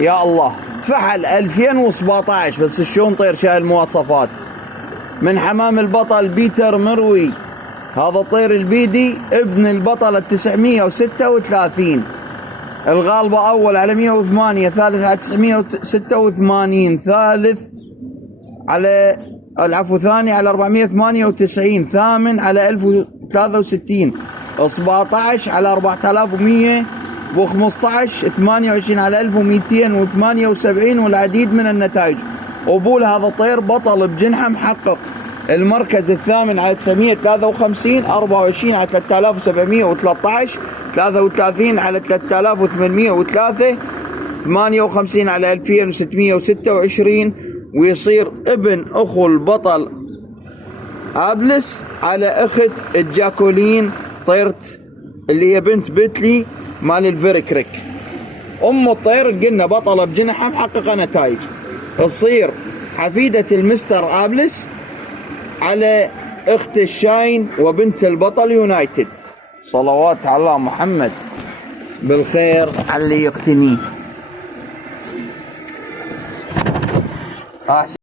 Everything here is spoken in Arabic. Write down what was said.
يا الله فحل 2017 بس شلون طير شايل مواصفات. من حمام البطل بيتر مروي، هذا الطير البيدي ابن البطل 936. الغالبة أول على 108، ثالث على 986، ثاني على 498، ثامن على 1063، 17 على 4115، 28 على 1278 والعديد من النتائج. قبول هذا الطير بطل بجنحة محقق المركز الثامن على 953، 24 على 3713، 33 على 3803، 58 على 2626، ويصير ابن اخو البطل ابلس على اخت الجاكولين طيرت اللي هي بنت بيتلي مال الفيركريك. ام الطير قلنا بطلة بجنحها محققة نتائج، تصير حفيدة المستر ابلس على اخت الشاين وبنت البطل يونايتد. صلوات على محمد بالخير على اللي يقتنيه.